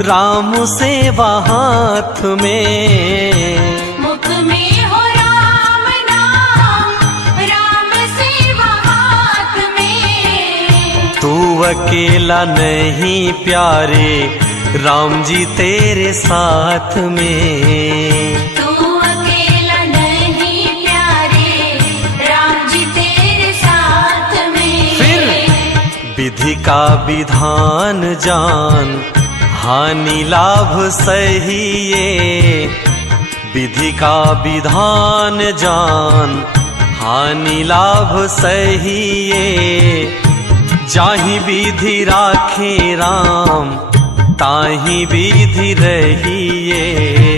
राम सेवा हाथ में। मुख में हो राम नाम, राम सेवा हाथ में। तू अकेला नहीं प्यारे, राम जी तेरे साथ में। तू अकेला नहीं प्यारे, राम जी तेरे साथ में। फिर विधि का विधान जान, हानि लाभ सहिए। विधि का विधान जान, हानि लाभ सहिए। जाहि विधि राखे राम, ताहि विधि रहिए।